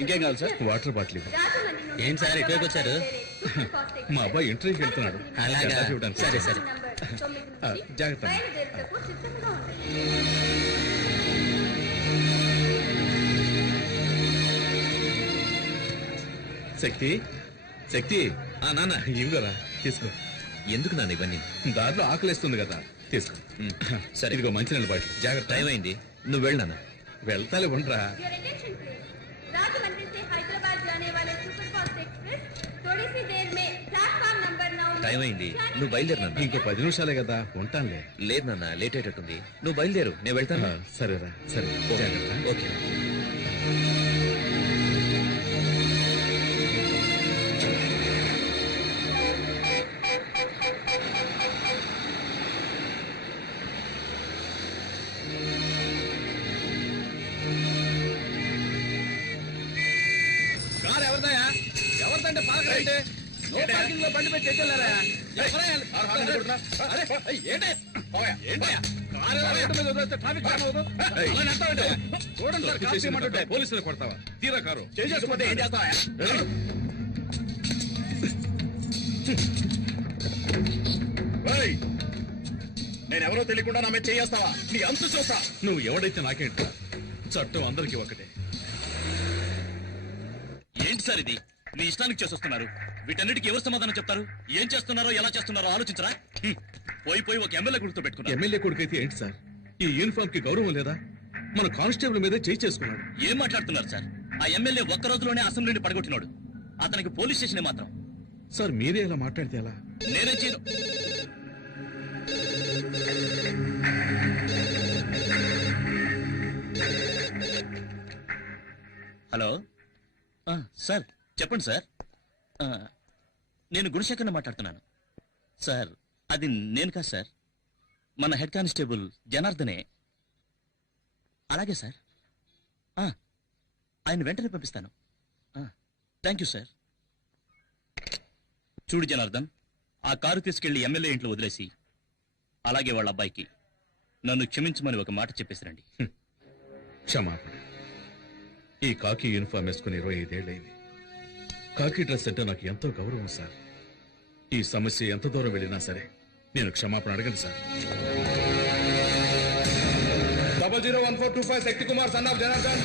ఇంకేం కావాలి sir? Water bottle ఏం సార్ ఎటువైపు వచ్చారు? మా అబ్బాయి ఇంటర్వ్యూకి వెళ్తున్నాడు. అలాగా సరే సరే. జాగ్రత్త. శక్తి శక్తి నాన్న ఇవ్వరా తీసుకో. ఎందుకు నాన్న ఇవన్నీ? దారిలో ఆకలిస్తుంది కదా తీసుకో. సరే ఇదిగో మంచినీళ్ళ బాటిల్. జాగ్రత్త. టైం అయింది, నువ్వు వెళ్ళాను. వెళ్తాలే ఉండరా. టైం అయింది, నువ్వు బయలుదేరు నాన్న. ఇంకో 10 నిమిషాలే కదా ఉంటానులే. లేదు నాన్న, లేట్ అయ్యేటట్టుంది. నువ్వు బయలుదేరు, నేను వెళ్తాను. సరేరా సరే జాగ్రత్త. ఓకే. కారు ఎవరిదయా? ఎవరిదంటే పార్కింగ్ లో బండి పెట్టి తెచ్చారా? పోలీసులు కొడతావా? తీరా కారు చేసుకుంటే ఏం చేస్తావా? నేనెవరో తెలియకుండా నా మీద చేస్తావా? నీ అంతు చూస్తా. నువ్వు ఎవడైతే నాకేంట, చట్టం అందరికీ ఒకటే. ఏంటి సార్ ఇది? మీ ఇష్టానికి చేసేస్తున్నారు. వీటన్నిటికీ ఎవరు సమాధానం చెప్తారు? ఏం చేస్తున్నారో ఎలా చేస్తున్నారో ఆలోచించరా? పోయి ఒక ఎమ్మెల్యే కొడుకుతో పెట్టుకున్నారు. ఎమ్మెల్యే కొడుకైతే ఏంటి సార్? ఈ యూనిఫామ్ కి గౌరవం లేదా? మన కానిస్టేబుల్ మీదే చేయి చేసుకున్నాడు. ఏం మాట్లాడుతున్నారు సార్? ఆ ఎమ్మెల్యే ఒక్క రోజులోనే అసెంబ్లీని పడగొట్టినాడు. అతనికి పోలీస్ స్టేషన్ మాత్రం. సార్ మీరే ఇలా మాట్లాడితే ఎలా? నేనే చేయను. హలో సార్, చెప్పండి సార్. నేను గుణశేఖర్ని మాట్లాడుతున్నాను సార్. అది నేను కాదు సార్, మన హెడ్ కానిస్టేబుల్ జనార్దనే. అలాగే సార్, ఆయన వెంటనే పంపిస్తాను. Thank you sir. చూడు జనార్దన్, ఆ కారు తీసుకెళ్లి ఎమ్మెల్యే ఇంట్లో వదిలేసి అలాగే వాళ్ళ అబ్బాయికి నన్ను క్షమించమని ఒక మాట చెప్పేసిరండి. క్షమాపణ. ఈ కాకి యూనిఫామ్ వేసుకుని 25 ఏళ్ళైంది. కాకి డ్రెస్ అంటే నాకు ఎంతో గౌరవం సార్. ఈ సమస్య ఎంత దూరం వెళ్ళినా సరే నేను క్షమాపణ అడగను sir. 001425 Shakti Kumar son of Janardhan.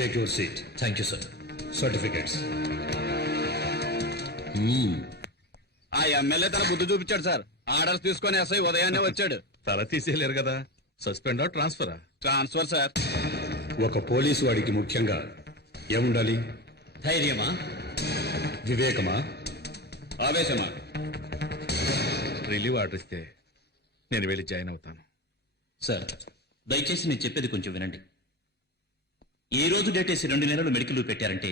Take your seat. Thank you sir. Certificates. ఆ ఎమ్మెల్యే తన బుద్ధి చూపించాడు సార్. ఆర్డర్స్ తీసుకొని ఎస్ఐ ఉదయాన్నే వచ్చాడు. తల తీసేయలేరు కదా. సస్పెండా ట్రాన్స్ఫరా? Transfer sir. ఒక పోలీసు వాడికి ముఖ్యంగా ఏముండాలి? ధైర్యమా, వివేకమా, ఆవేశమా? రిలీవ్ ఆర్డర్ ఇస్తే నేను వెళ్ళి జాయిన్ అవుతాను. సార్ దయచేసి నేను చెప్పేది కొంచెం వినండి. ఈ రోజు డేటేసి 2 నెలలు మెడికల్ లీవ్ పెట్టారంటే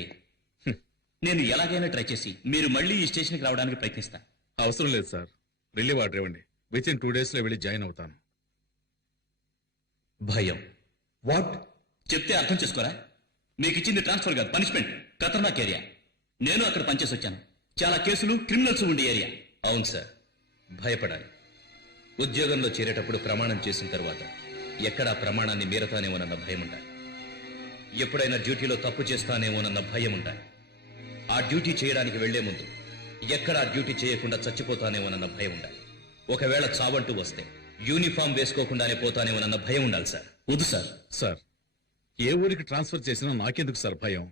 నేను ఎలాగైనా ట్రై చేసి మీరు మళ్ళీ ఈ స్టేషన్కి రావడానికి ప్రయత్నిస్తా. అవసరం లేదు సార్, రిలీవ్ ఆర్డర్ ఇవ్వండి. విత్ ఇన్ 2 days లో వెళ్ళి జాయిన్ అవుతాను. భయం. వాట్? చెప్తే అర్థం చేసుకోరా? మీకు ఇచ్చింది ట్రాన్స్ఫర్ కాదు, పనిష్మెంట్. ఖతర్నాక్ ఏరియా. నేను అక్కడ పనిచేసి వచ్చాను. చాలా కేసులు, క్రిమినల్స్ ఉండే ఏరియా. అవును సార్, భయపడాలి. ఉద్యోగంలో చేరేటప్పుడు ప్రమాణం చేసిన తర్వాత ఎక్కడా ప్రమాణాన్ని మీరతానేమోనన్న భయం ఉండాలి. ఎప్పుడైనా డ్యూటీలో తప్పు చేస్తానేమోనన్న భయం ఉండాలి. ఆ డ్యూటీ చేయడానికి వెళ్లే ముందు ఎక్కడా డ్యూటీ చేయకుండా చచ్చిపోతానేమోనన్న భయం ఉండాలి. ఒకవేళ చావంటూ వస్తే యూనిఫామ్ వేసుకోకుండానే పోతానేమోనన్న భయం ఉండాలి సార్. వద్దు సార్. సార్, ఏ ఊరికి ట్రాన్స్ఫర్ చేసినా నాకెందుకు సార్ భయం?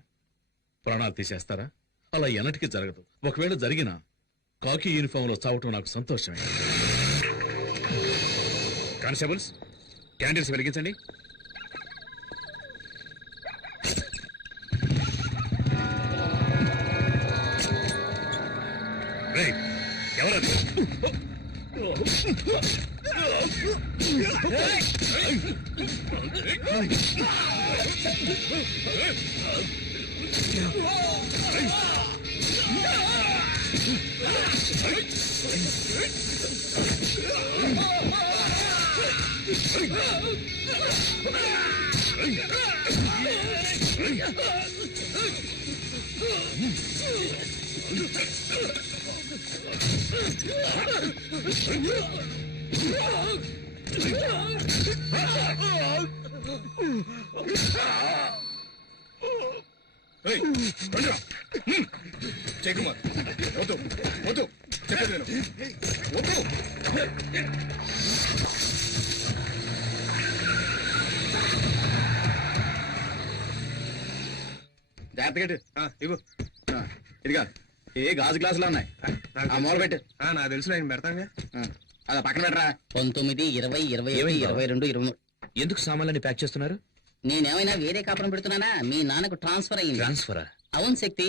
ప్రాణాలు తీసేస్తారా? అలా ఎన్నటికీ జరగదు. ఒకవేళ జరిగినా కాకి యూనిఫామ్ లో చావటం నాకు సంతోషమే. కానిస్టేబుల్స్, క్యాండిల్స్ వెలిగించండి. ఎవరది? చెక్కుమా వద్దు వద్దు చెప్పేది నేను వద్దు జాగ్రత్తగా ఇవ్వు ఇదిగా ఏ గాజు గ్లాసులు ఉన్నాయి ఆ మూల పెట్టు నాకు తెలుసు నేను పెడతాను అలా పక్కన పెట్టరా 19, 20, 21, 22, 23. ఎందుకు సామాన్లని ప్యాక్ చేస్తున్నారు? నేనేమైనా వేరే కాపురం పెడుతున్నానా? మీ నాన్నకు ట్రాన్స్ఫర్ అయ్యింది. ట్రాన్స్ఫరా? అవును శక్తి.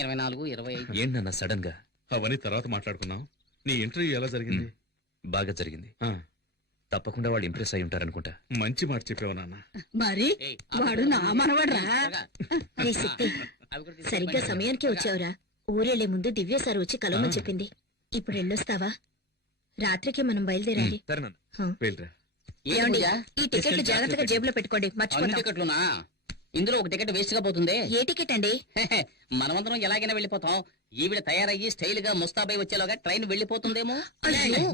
24, 25. ఏంటన్నా సడన్ గా? అవన్నీ తర్వాత మాట్లాడుకున్నాం. నీ ఇంటర్వ్యూ ఎలా జరిగింది? బాగా జరిగింది. ఆ, తప్పకుండా వాళ్ళు ఇంప్రెస్ అయి ఉంటారనుకుంటా. మంచి మాట చెప్పావు నాన్న. మరి వాడు నా మనవడ్రా. త్వరగా. శక్తి అవి కూడా తీసుకెళ్ళి సరిగ్గా బండి సమయానికి వచ్చావురా. ఊరెళ్లే ముందు దివ్య సార్ వచ్చి కలవమని చెప్పింది. ఇప్పుడు వెళ్ళొస్తావా? రాత్రికి మనం బయలుదేరాలి. వెళ్ళరా. ఏ ఏమండి, పూజ? ఈ టికెట్లు జాగ్రత్తగా జేబులో పెట్టుకోండి, అన్ని మర్చిపోతాం. టికెట్లునా? ఇందులో ఒక టికెట్ వేస్ట్ గా పోతుంది. ఏ టికెట్ అండి? మనమందరం ఎలాగైనా వెళ్ళిపోతాం. ఈవిడ తయారయ్యి స్టైల్ గా ముస్తాబై వచ్చేలాగా ట్రైన్ వెళ్ళిపోతుందేమో. అయ్యో,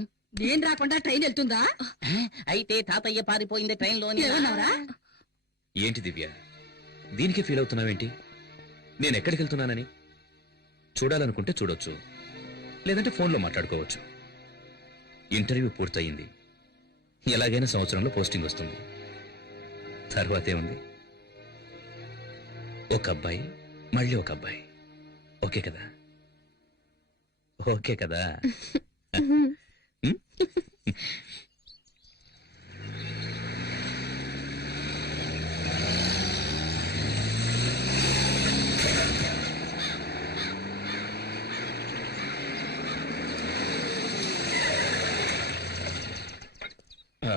నేను రాకుండా ట్రైన్ వెళ్తుందా? అయితే తాతయ్య పారిపోయింది ట్రైన్ లోని. ఏమన్నావురా? ఏంటి దివ్య, దీనికి ఫీల్ అవుతున్నావేంటి? నేను ఎక్కడికి వెళ్తున్నానని? చూడాలనుకుంటే చూడొచ్చు, లేదంటే ఫోన్లో మాట్లాడుకోవచ్చు. ఇంటర్వ్యూ పూర్తయింది. ఎలాగైనా సంవత్సరంలో పోస్టింగ్ వస్తుంది. తర్వాతే ఉంది, ఒక అబ్బాయి మళ్ళీ ఒక అబ్బాయి. ఓకే కదా? ఓకే కదా? ఆ,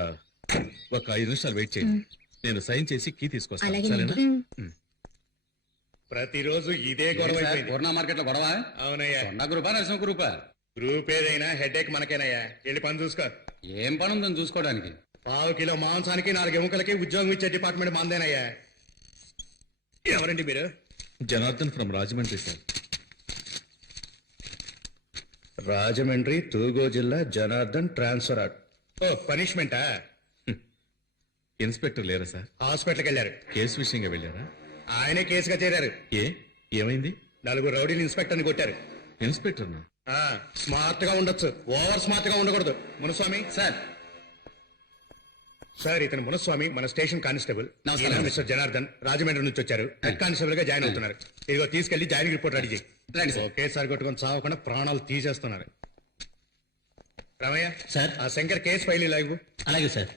ఒక 5 నిమిషాలు వెయిట్ చేయండి. నేను సైన్ చేసి కీ తీసుకొస్తాను. అలాగేనండి. సరేనా? ప్రతిరోజు ఇదే గొడవ అయిపోయింది. పూర్ణ మార్కెట్ లో గొడవ అవునయ్యా, కొండ గ్రూపా నరసింహ గ్రూపా గ్రూప్ ఏదైనా హెడేక్ మనకేనయ్యా. వెళ్ళి పని చూసుకో. ఏం పని ఉందని చూసుకోవడానికి 1/2 కిలో మాంసానికి 4 ఎముకలకి ఉద్యోగం ఇచ్చే డిపార్ట్మెంట్ మందేనయ్యా. ఎవరండి మీరు? Janardhan from Rajahmundry sir. రాజమండ్రి తూగో జిల్లా జనార్దన్ ట్రాన్స్ఫర్. ఓ, పనిష్మెంటా? ఇన్స్పెక్టర్ లేరా సార్? హాస్పిటల్కి వెళ్ళారు. కేసు విషయంగా వెళ్ళారా? ఆయనే కేసుగా చేరారు. ఏమైంది? 4 రౌడీలు ఇన్స్పెక్టర్ని కొట్టారు. ఇన్స్పెక్టర్నా? స్మార్ట్ గా ఉండొచ్చు, ఓవర్ స్మార్ట్ గా ఉండకూడదు. మునుస్వామి సార్ సార్, ఇతను మునుస్వామి, మన స్టేషన్ కానిస్టేబుల్. నమస్కారం. ఈయన మిస్టర్ జనార్దన్, రాజమండ్రి నుంచి వచ్చారు. హెడ్ కానిస్టేబుల్ గా జాయిన్ అవుతున్నారు. ఇదిగో తీసుకెళ్లి జాయినింగ్ రిపోర్ట్ రెడీ చేయి. రండి సార్. ఒకేసారి కొట్టుకొని చావకుండా ప్రాణాలు తీసేస్తున్నారు. రామయ్య సార్. ఆ శంకర్ కేసు ఫైల్ ఇలా ఇవ్వు. అలాగే సార్.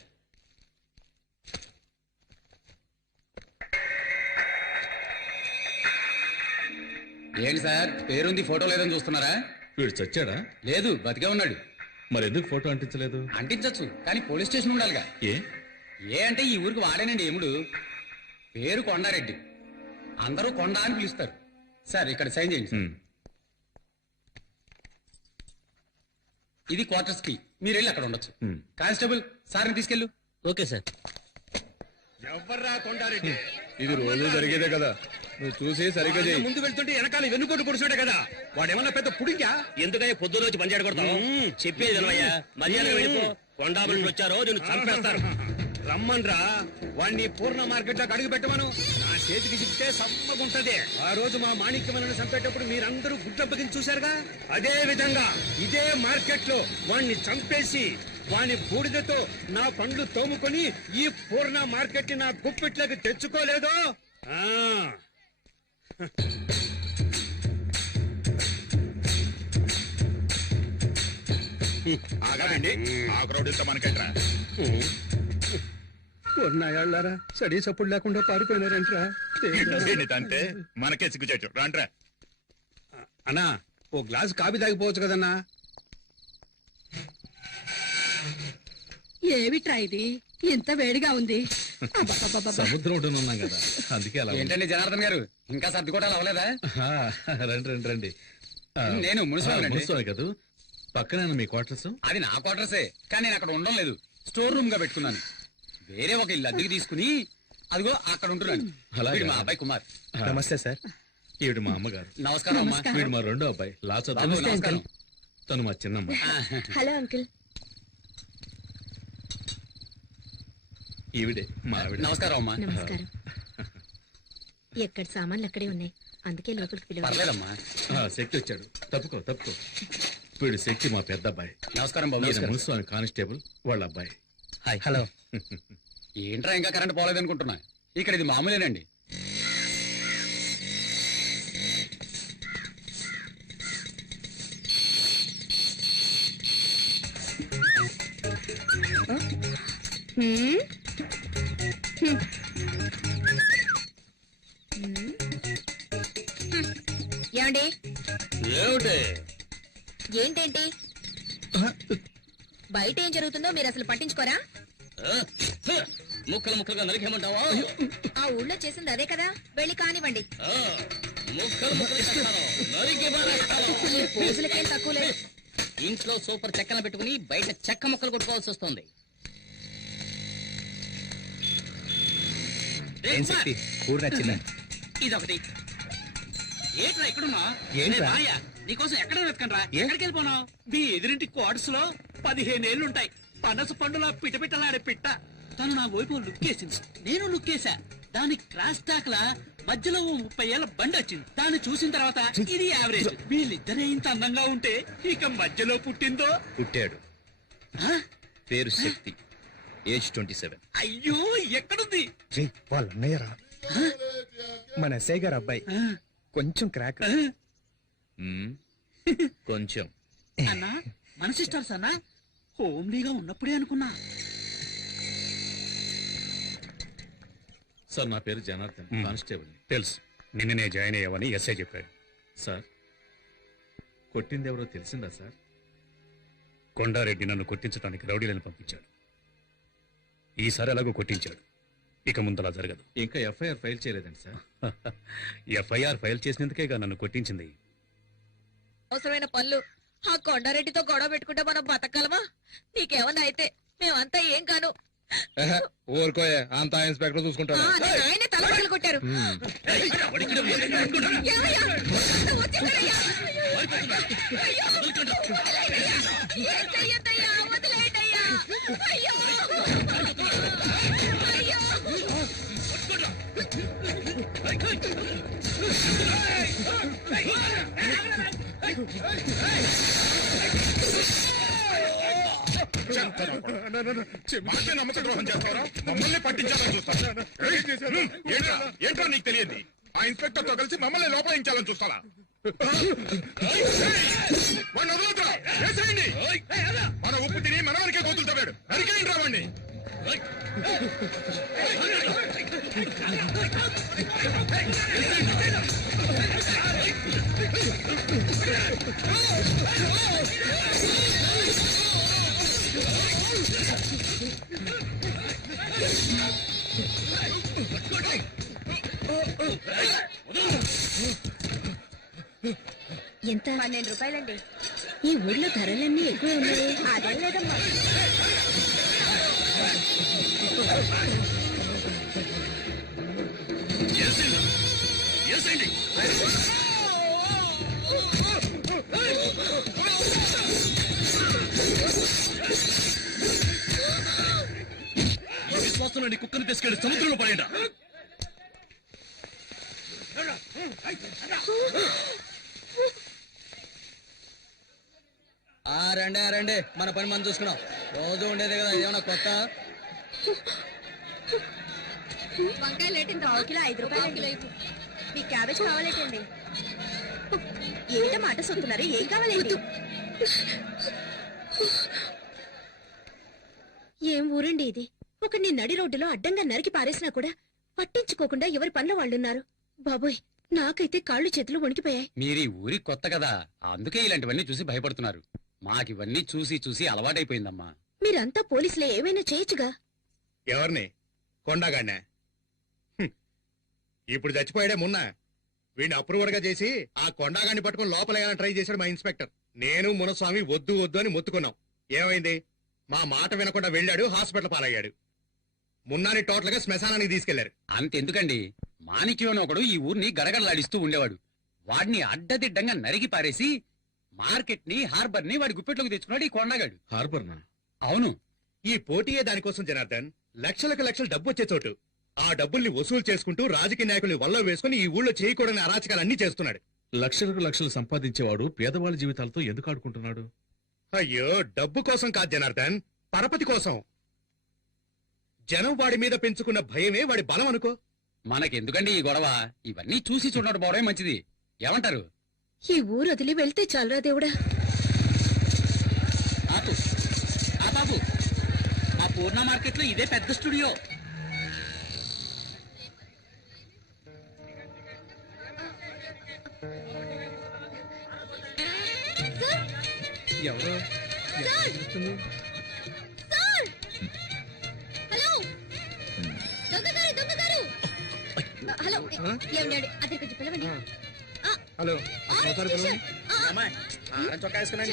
ఏంటి సార్ పేరుంది ఫోటో లేదని చూస్తున్నారా? వీడు చచ్చాడా? లేదు, బతికే ఉన్నాడు. మరి ఎందుకు ఫోటో అంటించలేదు? అంటించచ్చు, కానీ పోలీస్ స్టేషన్ ఉండాలిగా. ఏ ఏ అంటే ఈ ఊరికి వాడేనండి ఎముడు. పేరు కొండారెడ్డి, అందరూ కొండ అని పిలుస్తారు. సార్ ఇక్కడ సైన్ చేయండి సార్. హ్మ్. ఇది క్వార్టర్స్ కి, మీరు వెళ్ళి అక్కడ ఉండొచ్చు. హ్మ్. కానిస్టేబుల్ సార్ని తీసుకెళ్ళు. Okay sir. ఎవర్రా కొండారెడ్డి? ఇది రోజు జరిగేదే కదా, నువ్వు చూసి సరిగ్గా చేయి. ముందు వెళ్తుంటే వెనకాల వెన్నుకోటు పొడుచుంటే కదా. వాడేమన్నా పెద్ద పుడింకా? ఎందుకయ్యా పొద్దున వచ్చి పంచాడు కొడతావు? చెప్పేది వినవయ్యా, మర్యాదగా వెళ్ళిపో. కొండా మనుషులు వచ్చారో నేను చంపేస్తారు. రమ్మన్రా, వాణ్ణి పూర్ణ మార్కెట్ లోకి అడుగు పెట్టమను. నా చేతికి చిక్కితే సమ్మగుంటది. ఆ రోజు మా మాణిక్యమలను చంపేటప్పుడు మీరందరూ గుడ్డప్పగించి చూశారుగా. అదే విధంగా ఇదే మార్కెట్ లో వాణ్ణి చంపేసి వాని బూడిదతో నా పండ్లు తోముకొని ఈ పూర్ణ మార్కెట్ ని నా గుప్పిట్లోకి తెచ్చుకోలేదో. ఆగాలండి, ఆ క్రౌడ్తో మనకెట్రా? ఉన్నాయాళ్ళారా సడీ సప్పుడు లేకుండా పారిపోయినారంట్రా. అంటే మనకే సిగ్గుచేటు. రాంట్రా. అన్నా ఓ గ్లాస్ కాఫీ తాగిపోవచ్చు కదన్నా. ఏమిట్రా ఇది ఇంత వేడిగా ఉంది? అబ్బబ్బబ్బబ్బ. సముద్రం ఒడ్డున ఉన్నాం కదా, అందుకే అలా ఉంది. ఏంటండి జనార్దన్ గారు, ఇంకా సర్దుకోవడాలు అవ్వలేదా? ఆ, రండి రండి రండి. నేను మున్సిపల్ అండి. మున్సిపల్ కాదు, పక్కనే మీ క్వార్టర్స్. అది నా క్వార్టర్సే, కానీ నేను అక్కడ ఉండడం లేదు. స్టోర్ రూమ్ గా పెట్టుకున్నాను. వేరే ఒక ఇల్లు అద్దెకి తీసుకుని అదిగో అక్కడ ఉంటున్నాను. అలాగా? వీడు మా అబ్బాయి కుమార్. నమస్తే సార్. ఈవిడ మా అమ్మగారు. నమస్కారం అమ్మా. వీడు మా రెండో అబ్బాయి లా బాబు, చదువు. నమస్కారం. తను మా చిన్నమ్మ. Hello uncle. ఈవిడే మా ఆవిడ. నమస్కారం అమ్మా. నమస్కారం. ఎక్కడ సామాన్లు అక్కడే ఉన్నాయి, అందుకే లోపలికి పిలువ. పర్లేదమ్మా. శక్తి వచ్చాడు. తప్పుకో తప్పుకో. వీడు శక్తి మా పెద్ద అబ్బాయి. నమస్కారం బాబు. ఈయన మున్సిపల్ కానిస్టేబుల్ వాళ్ళ అబ్బాయి. హాయ్. హలో. ఏంట్రా ఇంకా కరెంట్ పోలేదనుకుంటున్నా, ఇక్కడ ఇది మామూలేనండి. హ్మ్? హ్మ్. ఏమండి? ఏంటేంటి బయట ఏం జరుగుతుందో మీరు అసలు పట్టించుకోరా? ముక్కలు ముక్కలుగా నరికేమంటావా? ఆ ఊళ్ళో చేసింది అదే కదా, వెళ్ళి కానివ్వండి. ముక్కలు ముక్కలు నరికి ఈ పోజులకేం తక్కువ లేదు. ఇంట్లో సూపర్ చెక్కన పెట్టుకుని బయట చెక్క ముక్కలు కొట్టుకోవాల్సి వస్తుంది. ఇదొకటి. ఏంట్రా ఎక్కడున్నా? నీకోసం ఎక్కడ వెతకండ్రా? ఎక్కడికి వెళ్ళిపోనావు? మీ ఎదురింటి క్వార్టర్స్ లో 15 ఏళ్లుంటాయి. పనస పండులా పిటపిటలాడే పిట్ట. తను నా వైపు లుక్కేసింది, నేను లుక్కేసా. దాని క్రాస్ టాక్ లా మధ్యలో 30 ఏళ్ల బండి వచ్చింది. దాన్ని చూసిన తర్వాత ఇది యావరేజ్. వీళ్ళిద్దరే ఇంత అందంగా ఉంటే ఇక మధ్యలో పుట్టిందో. పుట్టాడు. పేరు శక్తి. ఏజ్ 27. అయ్యో ఎక్కడుంది? వాళ్ళ అన్నయ్యరా, మన ఎస్ఐ గారు అబ్బాయి. కొంచెం క్రాక్. కొంచెం. అన్నా మన సిస్టర్స్ అన్నా, హోమ్లీగా ఉన్నప్పుడే అనుకున్నా. సార్ నా పేరు జనార్దన్, కానిస్టేబుల్. తెలుసు, నిన్ననే జాయిన్ అయ్యావని ఎస్ఐ చెప్పాడు. సార్ కొట్టింది ఎవరో తెలిసిందా సార్? కొండారెడ్డి నన్ను కొట్టించడానికి రౌడీలను పంపించాడు. ఈసారి ఎలాగో కొట్టించాడు, ఇక ముందలా జరగదు. ఇంకా ఎఫ్ఐఆర్ ఫైల్ చేయలేదండి సార్. ఎఫ్ఐఆర్ ఫైల్ చేసినందుకేగా నన్ను కొట్టించింది. అవసరమైన పనులు ఆ కొండారెడ్డితో గొడవ పెట్టుకుంటే మనం బతకగలమా? నీకేమన్నా అయితే మేమంతా ఏం కాను. ఊరుకోయే, అంతా ఇన్స్పెక్టర్ చూసుకుంటాడు. ఆయనే తలపగలు కొట్టారు. ఏమయ్యా? వచ్చేసారయ్యా. అయ్యో. ఏం చెయ్యొద్దయ్యా, వదిలేయండయ్యా. అయ్యో. అయ్యో. మనకే నమ్మక ద్రోహం చేస్తారా? మమ్మల్ని పట్టించాలని చూస్తారా? ఏంట్రా నీకు తెలియదు? ఆ ఇన్స్పెక్టర్ తో కలిసి మమ్మల్ని లోపలించాలని చూస్తారా? వాడిని వదలొద్దురా, వేసేయండి. మన ఉప్పు తిని మనవరికే గోతులు తవ్వాడు, నరికేయండి రా వాడిని. ఎంత? 12 రూపాయలండి. ఈ ఊర్లో ధరలన్నీ ఎక్కువ ఉన్నాయి. అదేం లేదమ్మా. విశ్వాసంలో నీ కుక్కను తీసుకెళ్లి సముద్రంలో పడేయండి. రండి, మన పని మనం చూసుకున్నాం. రోజు ఉండేది కదా, ఏమన్నా కొత్త? వంకాయలు ఏంటి? 5 రూపాయలు. మీ క్యాబేజ్ కావాలేటండి? ఏంట మాట సొత్తున్నారు? ఏం కావాలండి? ఏం ఊరండి ఇది? ఒకరిని నడి రోడ్డులో అడ్డంగా నరికి పారేసినా కూడా పట్టించుకోకుండా ఎవరి పనుల వాళ్ళున్నారు. బాబోయ్, నాకైతే కాళ్ళు చేతులు వణికిపోయాయి. మీరు ఈ ఊరి కొత్త కదా, అందుకే ఇలాంటివన్నీ చూసి భయపడుతున్నారు. మాకివన్నీ చూసి చూసి అలవాటైపోయిందమ్మా. మీరంతా పోలీసులే, ఏమైనా చేయొచ్చుగా. ఎవరిని? కొండగాడినా? ఇప్పుడు చచ్చిపోయాడే మొన్న. వీడిని అప్రూవర్ గా చేసి ఆ కొండగాడిని పట్టుకుని లోపలేయాలని ట్రై చేశాడు మా ఇన్స్పెక్టర్. నేను మునస్వామి వద్దు వద్దు అని మొత్తుకున్నాం. ఏమైంది? మా మాట వినకుండా వెళ్ళాడు, హాస్పిటల్ పాలయ్యాడు. మున్నాని టోటల్ గా శ్మశానానికి తీసుకెళ్లారు. అంతెందుకండి, మాణిక్యం ఒకడు ఈ ఊరిని గడగడలాడిస్తూ ఉండేవాడు. వాడిని అడ్డదిడ్డంగా నరికి పారేసి మార్కెట్ ని, హార్బర్ ని వాడి గుప్పెట్లోకి తెచ్చుకున్నాడు ఈ కొండగాడు. హార్బర్ నా? అవును. ఈ పోటీయే దానికోసం జనార్దన్. లక్షలకు లక్షలు డబ్బు వచ్చే చోటు. ఆ డబ్బుల్ని వసూలు చేసుకుంటూ రాజకీయ నాయకుల్ని వల్ల వేసుకుని ఈ ఊళ్ళో చేయకూడని అరాచకాలన్నీ చేస్తున్నాడు. లక్షలకు లక్షలు సంపాదించేవాడు పేదవాళ్ళ జీవితాలతో ఎందుకు ఆడుకుంటున్నాడు? అయ్యో, డబ్బు కోసం కాదు జనార్దన్, పరపతి కోసం. జనం వాడి మీద పెంచుకున్న భయమే వాడి బలం అనుకో. మనకెందుకండి ఈ గొడవ? ఇవన్నీ చూసి చూడడం పోవడమే మంచిది. ఏమంటారు? ఈ ఊరు వదిలి వెళ్తే చాలరా దేవుడా. ఆపు ఆ బాబు, మా పూర్ణ మార్కెట్ లో ఇదే పెద్ద స్టూడియో. ఎవరు హలో దొంగగారు. హలో ఏమండి అతను కొంచెం పిలవండి. హలో చొక్కా వేసుకున్నాను.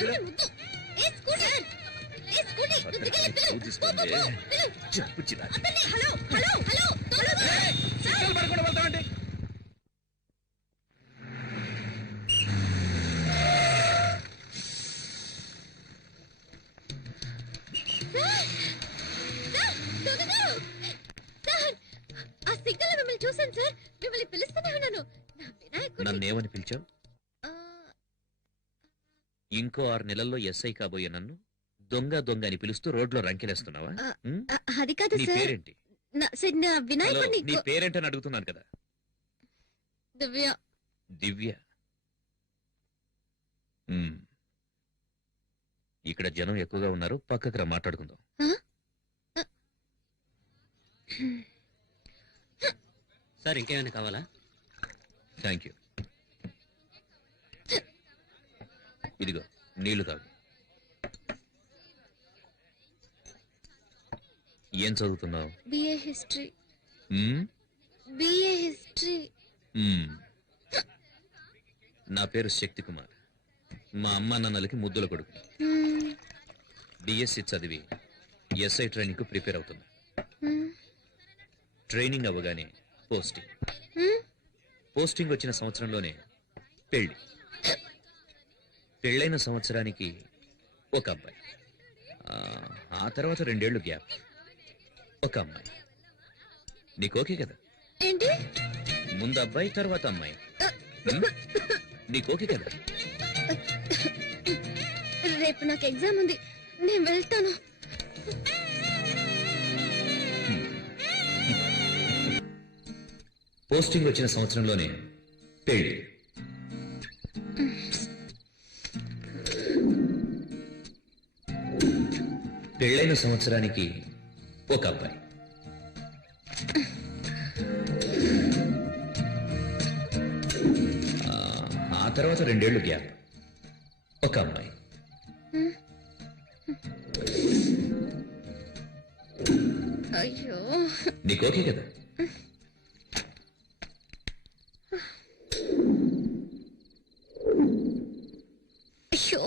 ఆ సిగ్నల్ మిమ్మల్ని చూసాను సార్. మిమ్మల్ని పిలుస్తూనే ఉన్నాను. నా వినాయకుడి నన్నేమని పిలిచావు? ఇంకో 6 నెలల్లో ఎస్ఐ కాబోయే నన్ను దొంగ దొంగ అని పిలుస్తూ రోడ్లో రంకెలేస్తున్నావా? ఉమ్? అది కాదు నీ సార్. పేరేంటి? సార్ నా హలో, వినాయకుడిని నీ పేరేంటని అడుగుతున్నాను కదా. దివ్య. దివ్య. ఉమ్. ఇక్కడ జనం ఎక్కువగా ఉన్నారు, పక్కకు రా మాట్లాడుకుందాం. సార్ ఇంకేమైనా కావాలా? Thank you. ఇదిగో నీళ్లు తాగు. ఏం చదువుతున్నావు? BA history. ఉమ్? BA history. ఉమ్. నా పేరు శక్తి కుమార్. మా అమ్మా నాన్నలకి ముద్దుల కొడుకు. డిఎస్సి చదివి ఎస్ఐ ట్రైనింగ్ కు ప్రిపేర్ అవుతున్నా. ట్రైనింగ్ అవ్వగానే పోస్టింగ్. పోస్టింగ్ వచ్చిన సంవత్సరంలోనే పెళ్లి. పెళ్ళైన సంవత్సరానికి ఒక అబ్బాయి. ఆ తర్వాత 2 ఏళ్లు గ్యాప్. ఒక అమ్మాయి. నీకు ఓకే కదా? ఏంటి? ముందు అబ్బాయి తర్వాత అమ్మాయి. నీకు ఓకే కదా? రేపు నాకు ఎగ్జామ్ ఉంది, నేను వెళ్తాను. పోస్టింగ్ వచ్చిన సంవత్సరంలోనే పెళ్లి. పెళ్ళైన సంవత్సరానికి ఒక అబ్బాయి. ఆ తర్వాత 2 ఏళ్లు గ్యాప్. ఒక అమ్మాయి. అయ్యో, నీకు ఓకే కదా? అయ్యో.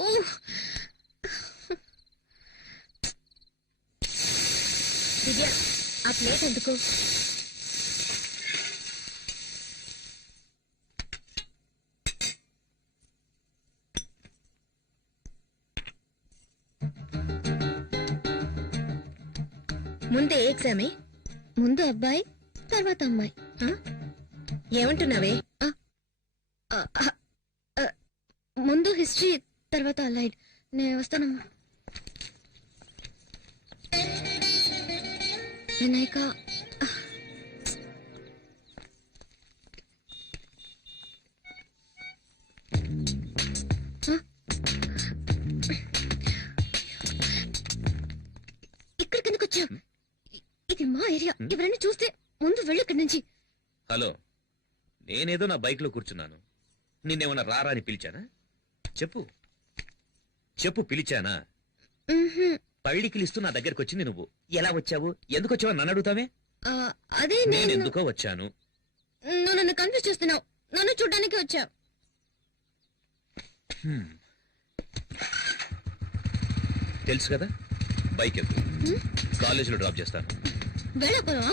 దివ్య, ఆ ప్లేట్ ఎందుకు? ముందే ఎగ్జామే? ముందు అబ్బాయి తర్వాత అమ్మాయి. ఏమంటున్నావే? ముందు హిస్టరీ తర్వాత అలైడ్. నేను వస్తానమ్మా. వినాయక, ఇక్కడికి ఎందుకు వచ్చావు? ఇది మా ఏరియా. ఎవరైనా చూస్తే ముందు వెళ్ళు ఇక్కడి నుంచి. హలో, నేనేదో నా బైక్ లో కూర్చున్నాను. నిన్నేమన్నా రారా అని పిలిచానా? చెప్పు చెప్పు, పిలిచానా? పైడికిలిస్తూ నా దగ్గరకు వచ్చింది నువ్వు. ఎలా వచ్చావు, ఎందుకు వచ్చావు నన్ను అడుగుతావే? అదే నేను ఎందుకో వచ్చాను. నువ్వు నన్ను కన్ఫ్యూజ్ చేస్తున్నావు. నన్ను చూడ్డానికి వచ్చావు. తెలుసు కదా, బైక్ ఎక్కు. కాలేజీలో డ్రాప్ చేస్తాను. వెళ్ళకపోవా?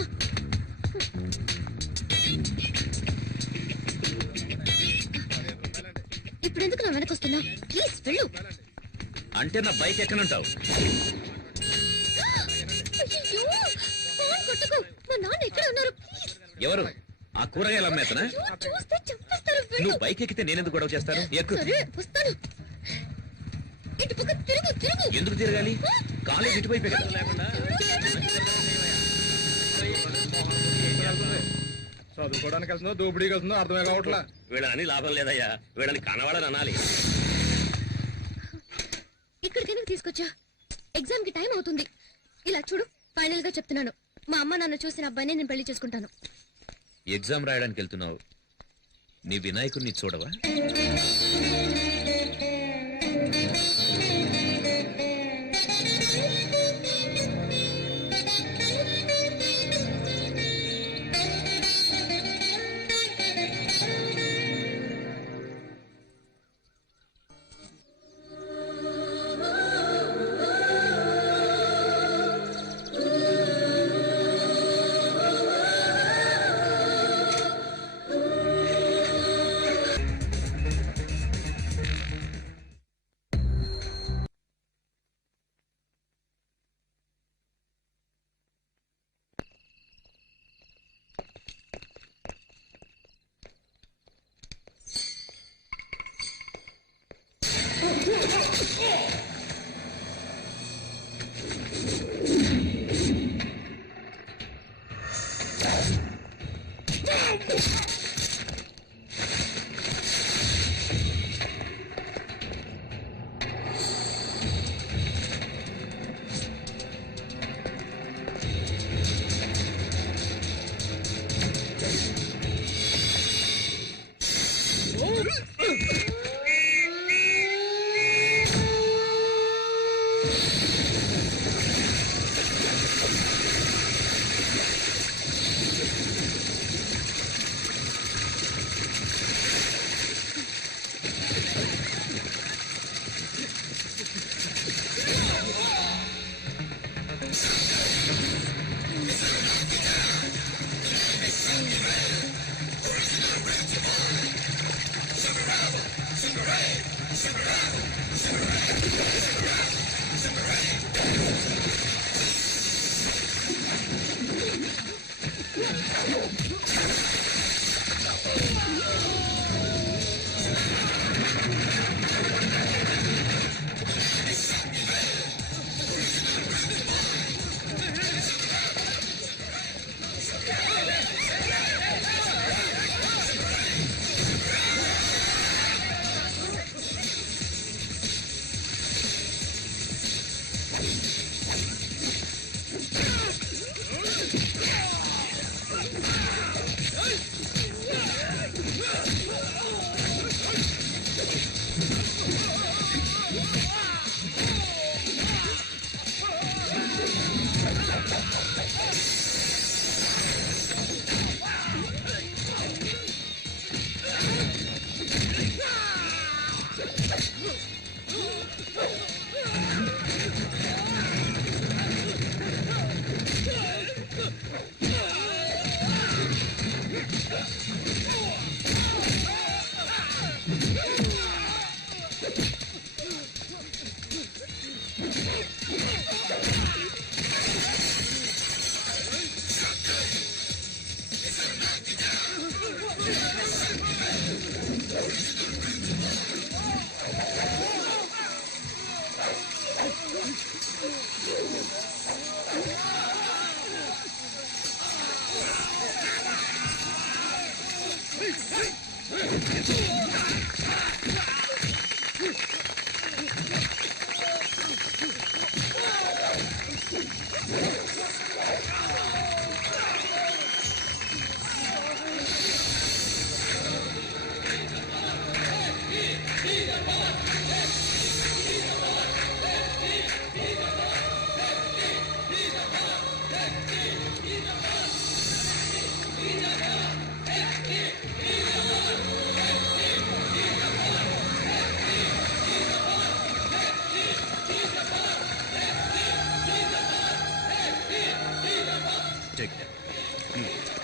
ఇప్పుడు ఎందుకు నా వెనక వస్తున్నావు? ప్లీజ్ వెళ్ళు. అంటే నా బైక్ ఎక్కనంటావు? అయ్యో, ఫోన్ కొట్టకు. మా నాన్న ఎక్కడ ఉన్నారు? ప్లీజ్. ఎవరు? ఆ కూరగాయలు అమ్మేతనా? అయ్యో, చూస్తే చంపేస్తారు. వెళ్ళు. నువ్వు బైక్ ఎక్కితే నేనెందుకు గొడవ చేస్తాను? ఎక్కు. సరే వస్తాను. ఇటు పక్క తిరుగు తిరుగు. ఎందుకు తిరగాలి? కాలేజ్ ఇటువైపే కదా. చదువుకోవడానికి వెళ్తుందో దోపిడీకి వెళ్తుందో అర్థమే కావట్లా. వీళ్ళని లాభం లేదయ్యా, వీళ్ళని కనవాడని అనాలి. ఇక్కడికి ఎందుకు తీసుకొచ్చా? ఎగ్జామ్ కి టైం అవుతుంది. ఇలా చూడు, ఫైనల్ గా చెప్తున్నాను, మా అమ్మ నాన్న చూసిన అబ్బాయిని నేను పెళ్లి చేసుకుంటాను. ఎగ్జామ్ రాయడానికి వెళ్తున్నావు, నీ వినాయకుడిని చూడవా?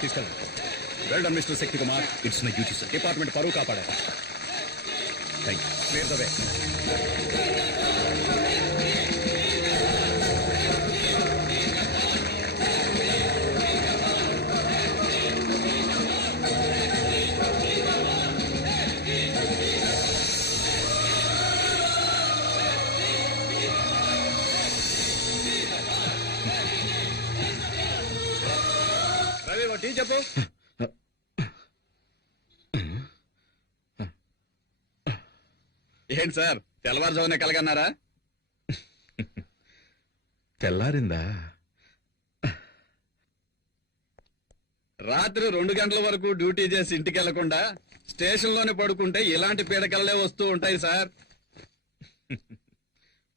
తీసుకెళ్ళండి. Well done mister Shakti Kumar. It's my duty sir. Department పరువు కాపాడారు. Thank you. Clear the way. Ravi O T చెప్పు. ఏంటి సార్ తెల్లవారుజామునే కలగన్నారా? తెల్లారిందా? రాత్రి 2 గంటల వరకు డ్యూటీ చేసి ఇంటికి వెళ్లకుండా స్టేషన్ లోనే పడుకుంటే ఇలాంటి పీడకలే వస్తూ ఉంటాయి సార్.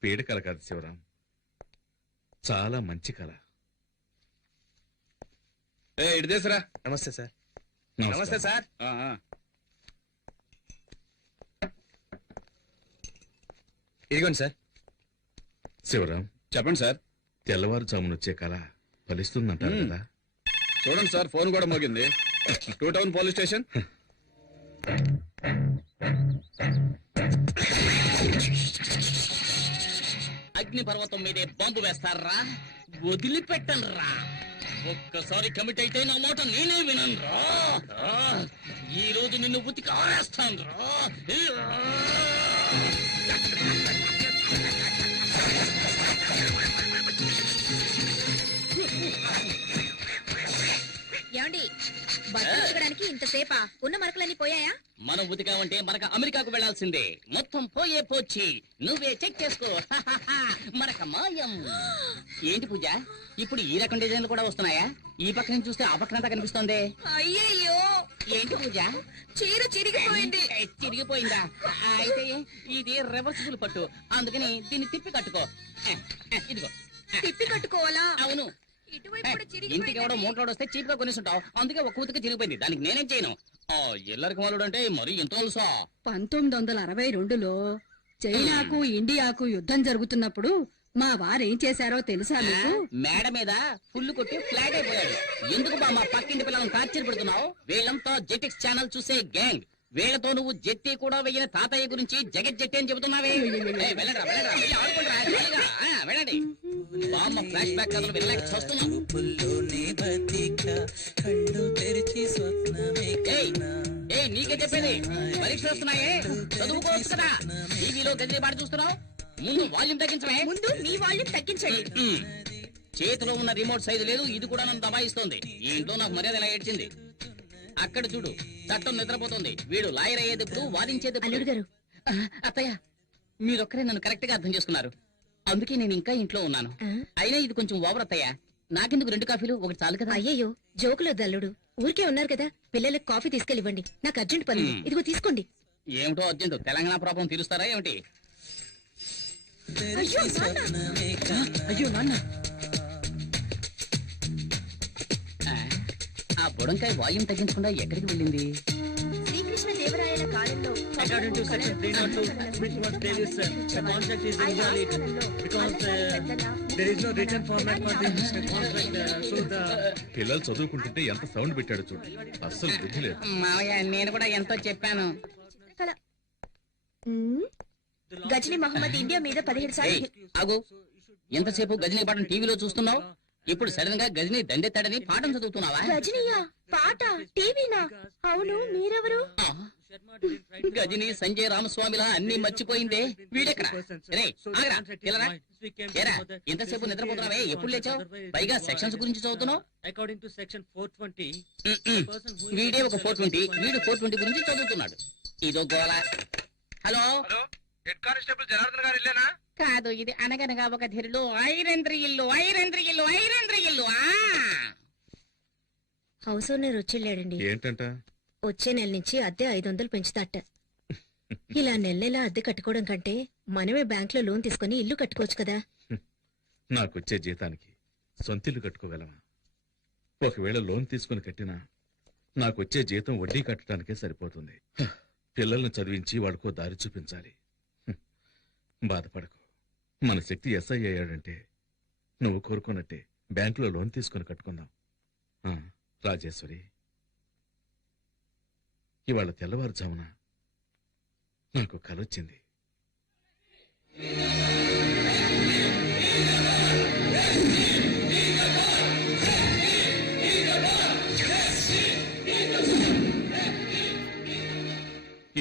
పీడకల కాదు శివరాం, చాలా మంచి కళ. ఇటు తీసురా. నమస్తే సార్. నమస్తే సార్. ఇదిగోండి సార్. శివరాం, చెప్పండి సార్. తెల్లవారుజామున వచ్చే కళ ఫలిస్తుందంటారు కదా? చూడండి సార్, ఫోన్ కూడా మోగింది. 2 టౌన్ పోలీస్ స్టేషన్. అగ్ని పర్వతం మీదే బాంబు వేస్తారా? వదిలిపెట్టనురా. ఒక్కసారి కమిట్ అయితే నా మాట నేనే విననురా. ఈ రోజు నిన్ను ఉతికి ఆరేస్తాను రా. ఏమండి, బట్టలు ఉతకడానికి ఇంతసేపా? ఉన్న మరకలన్నీ పోయాయా? మనం ఉతికామంటే మనకు అమెరికాకు వెళ్లాల్సిందే. మొత్తం పోయే పోచ్చి నువ్వే చెక్ చేసుకో. మనక మాయం. ఏంటి పూజ, ఇప్పుడు ఈ రకం డిజైన్లు కూడా వస్తున్నాయా? ఈ పక్క నుంచి చూస్తే ఆ పక్కనంతా కనిపిస్తోంది. అయ్యయ్యో, ఏంటి పూజ, చీర చిరిగిపోయింది. చిరిగిపోయిందా? అయితే ఇది రివర్సిబుల్ పట్టు, అందుకని దీన్ని తిప్పి కట్టుకో. ఇదిగో. తిప్పి కట్టుకోవాలా? అవును. ఇటువైపు కూడా ఇంటికి ఎవడో మూటలోడు వస్తే చీప్ గా కొనేసుంటావు, అందుకే ఒక కూతుకి చిరిగిపోయింది. దానికి నేనేం చేయను. ఎల్లరికి మాలుడు అంటే మరి ఎంత తెలుసా? 1962లో చైనాకు ఇండియాకు యుద్ధం జరుగుతున్నప్పుడు మా వారేం చేశారో తెలుసా మీకు? మేడ మీద ఫుల్ కొట్టి ఫ్లాట్ అయిపోయాడు. ఎందుకు బా మా పక్కింటి పిల్లలను టార్చర్ పెడుతున్నావు? వీళ్ళంతా జెటిక్స్ ఛానల్ చూసే గ్యాంగ్. వీళ్లతో నువ్వు జెట్టి కూడా వెయ్యిన తాతయ్య గురించి జగత్ జెట్టి అని చెబుతున్నావే. వెళ్ళండి, వెళ్ళి ఆడుకుంటారా? వెళ్ళండి. బామ్మ ఫ్లాష్ బ్యాక్ కథలు వెళ్ళలేక చూస్తున్నావు. నీకే చెప్పేది, పరీక్ష వస్తున్నాయే, చదువుకోవచ్చు కదా. టీవీలో గదిలే పాటు చూస్తున్నావు. ముందు వాల్యూమ్ తగ్గించమే. ముందు నీ వాల్యూమ్ తగ్గించండి. చేతిలో ఉన్న రిమోట్ సైజు లేదు, ఇది కూడా నన్ను దబాయిస్తోంది. ఈ ఇంట్లో నాకు మర్యాద ఎలా ఏడ్చింది. అక్కడ చూడు, చట్టం నిద్రపోతుంది. వీడు లాయర్ అయ్యేటప్పుడు వాదించేది. అల్లుడు గారు, అత్తయ్య, మీరొక్కరే నన్ను కరెక్ట్ గా అర్థం చేసుకున్నారు. అందుకే నేను ఇంకా ఇంట్లో ఉన్నాను. అయినా ఇది కొంచెం ఓవర్ అత్తయ్య. నాకెందుకు 2 కాఫీలు, ఒకటి చాలు కదా. అయ్యయ్యో, జోకులేదు అల్లుడు. ఊరికే ఉన్నారు కదా, పిల్లలకు కాఫీ తీసుకెళ్ళివ్వండి. నాకు అర్జెంట్ పని. ఇదిగో తీసుకోండి. ఏమిటో అర్జెంట్, తెలంగాణ ప్రాబ్లం తీరుస్తారా ఏమిటి? అయ్యో నాన్న. అయ్యో నాన్న. ఆ బుడంకాయ వాల్యూమ్ తగ్గించకుండా ఎక్కడికి వెళ్ళింది? శ్రీకృష్ణ దేవరాయల కాలంలో According to section 302, which was previous, the contract is invalid because there is no written format for this contract. So the పిల్లలు చదువుకుంటుంటే ఎంత సౌండ్ పెట్టాడు చూడు, అస్సలు బుద్ధి లేదు. మావయ్య, నేను కూడా ఎంతో చెప్పాను. గజనీ మహమ్మద్ ఇండియా మీద 17 సార్లు. ఆగు, ఎంతసేపు గజనీ పాఠం టీవీలో చూస్తున్నావు? ఇప్పుడు సడన్ గా గజనీ దండెత్తాడని పాఠం చదువుతున్నావా? గజనీయా? పాట టీవీనా? అవును, మీరెవరు? గజనీ సంజయ్ రామస్వామిలా అన్ని మర్చిపోయిందే. వీడెక్కడ? రే, ఆగరా, పిల్లరా. ఏరా, ఎంతసేపు నిద్రపోతున్నావే? ఎప్పుడు లేచావు? పైగా సెక్షన్స్ గురించి చదువుతున్నావు. అకార్డింగ్ టు సెక్షన్ 420 వీడే ఒక 420, వీడు 420 గురించి చదువుతున్నాడు. ఇదో గోళ. హలో, హెడ్ కానిస్టేబుల్ జనార్దన్ గారు ఇల్లేనా? కాదు, ఇది అనగనగా ఒక ధీరుడు ఐరంద్రి ఇల్లు. హౌస్ ఓనర్ వచ్చేళ్ళాడండి. ఏంటంట? వచ్చే నెల నుంచి అద్దె 500 పెంచుతాట. ఇలా నెల అద్దె కట్టుకోవడం కంటే మనమే బ్యాంక్ లో లోన్ తీసుకుని ఇల్లు కట్టుకోవచ్చు కదా. నాకొచ్చే జీతానికి సొంతిల్లు కట్టుకోగలమా? ఒకవేళ లోన్ తీసుకుని కట్టినా నాకొచ్చే జీతం వడ్డీ కట్టడానికే సరిపోతుంది. పిల్లల్ని చదివించి వాడికో దారి చూపించాలి. బాధపడకు, మన శక్తి ఎస్ఐ అయ్యాడంటే నువ్వు కోరుకున్నట్టే బ్యాంకులో లోన్ తీసుకుని కట్టుకుందాం. రాజేశ్వరి, ఇవాళ తెల్లవారుజామున నాకు కలొచ్చింది.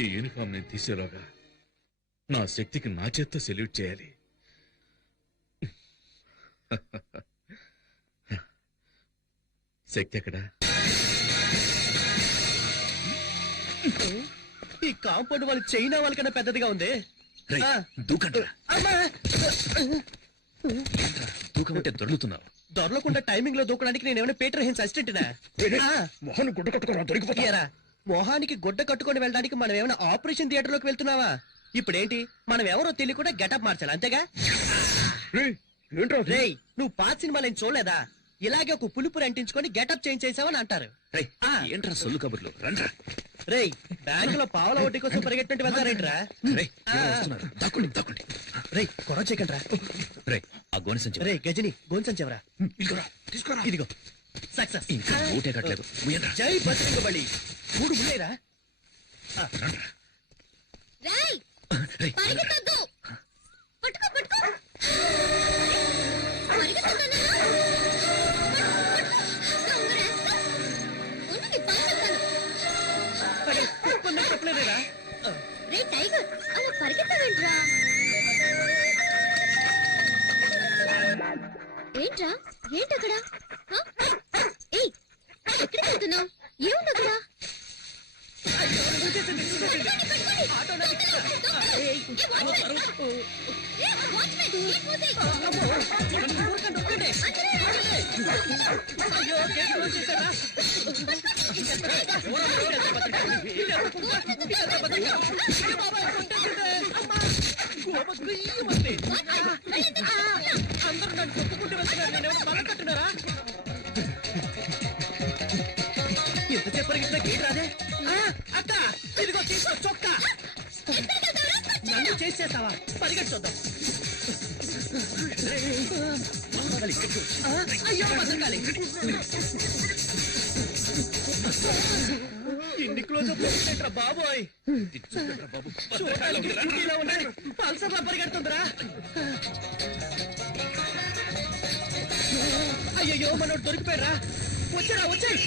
ఈ యూనిఫామ్ నేను తీసేలోగా నా శక్తికి నా చేత్తో సెల్యూట్ చేయాలి. శక్తి ఎక్కడా? ఈ కాంపౌండ్ వాళ్ళు చైనా వాళ్ళకన్నా పెద్దదిగా ఉంది. రేయ్, ఆ. దూకండి అమ్మా! దూకమంటే దొరుకుతున్నావు. దొరలకుండా టైమింగ్ లో దూకడానికి నేను ఏమైనా పీటర్ హెన్స్ అసిస్టెంట్నా? మొహన్ గుడ్డ కట్టుకున్నా దొరికిపోతా. ఏరా, మొహానికి గుడ్డ కట్టుకొని వెళ్ళడానికి మనం ఏమైనా ఆపరేషన్ థియేటర్ లోకి వెళ్తున్నావా? ఇప్పుడేంటి, మనం ఎవరో తెలియకుండా గెటప్ మార్చాలి అంతేగా? ఏంట్రా రేయ్, నువ్వు పాత సినిమాలు ఏం చూడలేదా? ఇలాగే ఒక పులుపురు అంటించుకొని గెటప్ చేంజ్ చేసావని అంటారు. రేయ్, ఆ. ఏంట్రా సొల్లు కబుర్లు రండ్రా. రేయ్, బ్యాంక్ లో పావుల వడ్డీ కోసం పరిగెట్టినట్టు వెళ్తారేంట్రా? రేయ్, ఎవరో వస్తున్నారు. దాక్కోండి. రేయ్, గొడవ చేయకండి రా. రేయ్ ఆ గోని సంచి రేయ్ గజని, గోన్సంచెవరా? తీసుకోరా. ఇదిగో సక్సెస్. ఇంకా ఊటే కట్టలేదు. ముయ్యండ్రా. జై బజరంగ బలి. మూడు ముల్లేరా? రేయ్ రేయ్, పరిగెత్తొద్దు. పట్టుకో పట్టుకో. పరిగెత్తొద్దన్నా? చెప్పలేదేరా? రే టైగర్, అలా పరిగెత్తవేంట్రా? ఏంట్రా, ఏంటక్కడ? ఏయ్, ఎక్కడికి వెళ్తున్నావు? ఏముంది అక్కడ? అందరూ నన్ను చెప్పుకుంటూ వెళ్తున్నారు, నేనేమన్నా బలం కట్టున్నారా? ఎంతసేపు పరిగెత్తినా గేట్ రాదే? అక్క, ఇదిగో తీసుకో చొక్కా. నన్ను చేసేస్తావా? పరిగెట్టు చూద్దాం. అయ్యో బతకాలి. ఇన్ని క్లోజ్ అప్ బాబోయ్. చూడడానికి ఇలా ఉన్నాయి, పల్సర్లా పరిగెడుతుందిరా. అయ్యయ్యో, మనోడు దొరికిపోయారా? వచ్చారా, వచ్చాయి.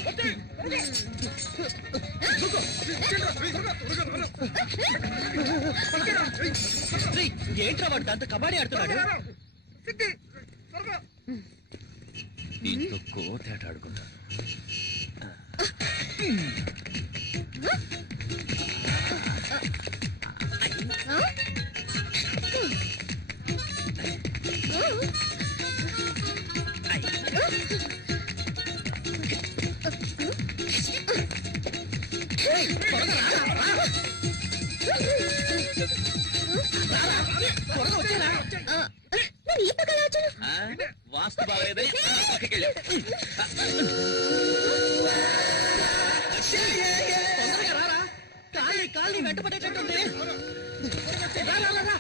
ఏంట్రా వాడు దాంతో కబడ్డీ ఆడుతున్నాడు? దీంతో కోతేట ఆడుకుంటా. నేను ఈ పక్కన వచ్చాను. వాస్తు బాగలేదని పక్కకి వెళ్ళాం. తొందరగా రారా, కాళ్ళని వెంట పడేటట్టుంది. రా, రా, రా, రా.